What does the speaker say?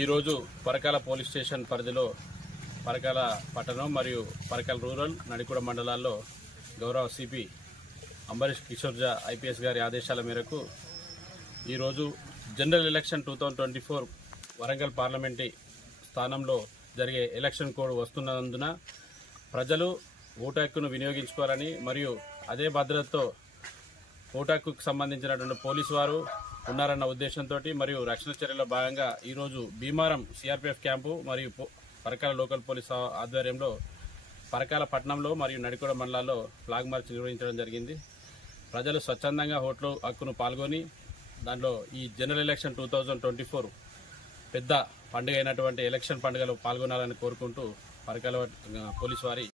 ఈరోజు Parakala police station పరిధిలో పరకాల పట్టణం మరియు పరకాల రూరల్ నడికుడ మండలాల్లో గౌరవ సిపి అంబరీష్ కిషోర్జా ఐపీఎస్ గారి ఆదేశాల మేరకు ఈరోజు జనరల్ ఎలక్షన్ 2024 వరంగల్ పార్లమెంటరీ స్థానంలో జరిగే ఎలక్షన్ కోడ్ వస్తున్నందున ప్రజలు ఓటు హక్కును వినియోగించుకోవాలని మరియు అదే భద్రతతో ఓటు హక్కుకు సంబంధించినటువంటి పోలీసు వారు ఉన్నారన్న ఉద్దేశంతో మరియు రక్షణ చర్యలో భాగంగా ఈరోజు భీమారం సిఆర్పీఎఫ్ క్యాంపు మరియు పరకాల లోకల్ పోలీస్ ఆధ్వర్యంలో పరకాల పట్టణంలో మరియు నడికోడ మండలాల్లో ఫ్లాగ్ మార్చ్ నిర్వహించడం జరిగింది. ప్రజలు స్వచ్ఛందంగా ఓట్ల హక్కును పాల్గొని దాంట్లో ఈ జనరల్ ఎలక్షన్ 2024 పెద్ద పండుగ అయినటువంటి ఎలక్షన్ పండుగలో పాల్గొనాలని కోరుకుంటూ పరకాల పోలీసు వారి